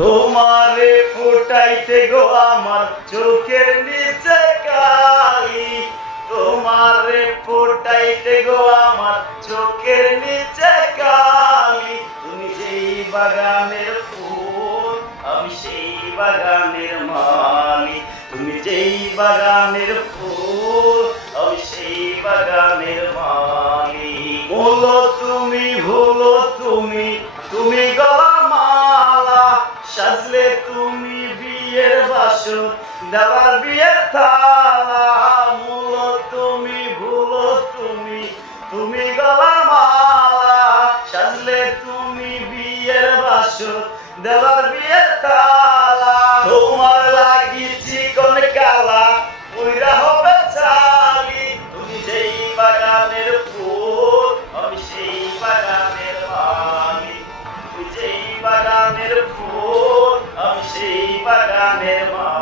তোমারে ফুটাইতে গো আমার চোখের নিচে কালি, তোমারে ফুটাইতে গো আমার চোখের নিচে কালি। তুমি যেই বাগানের ফুল আমি সেই বাগানের মালি, তুমি যেই বাগানের ফুল আমি সেই বাগানের মালি। বলো তুমি ভুলো তুমি, তুমি গলার মালা সাজলে তুমি বিয়ের বাসর দেওয়ার বিয়ের থালা। মূলো তুমি ভুলো তুমি, তুমি গলার মালা সাজলে তুমি বিয়ের বাসর দেওয়ার বিয়ের থালা। তোমার লাগিয়েছি কোন কালা উইরা হবে চালি, তুমি যেই বাগানের ফুল আমি সেই বাগানের মালি, তুমি যেই বাগানের ফুল আমি সেই বাগানের মালি।